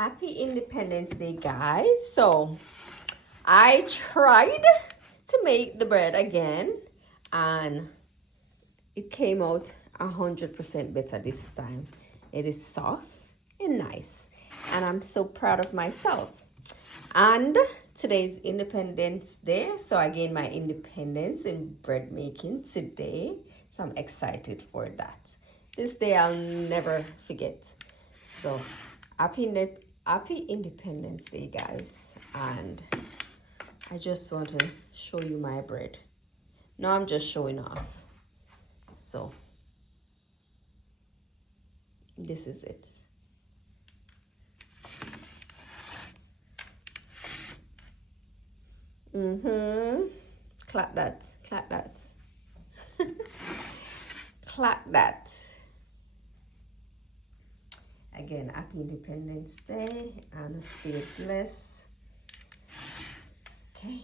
Happy Independence Day, guys. So I tried to make the bread again and it came out 100% better this time. It is soft and nice and I'm so proud of myself. And today's Independence Day, so I gained my independence in bread making today, so I'm excited for that. This day I'll never forget. So happy Independence Day, guys. And I just want to show you my bread. No, I'm just showing off. So this is it. Clap that, clap that. Clap that. Again, happy Independence Day and stay blessed. Okay.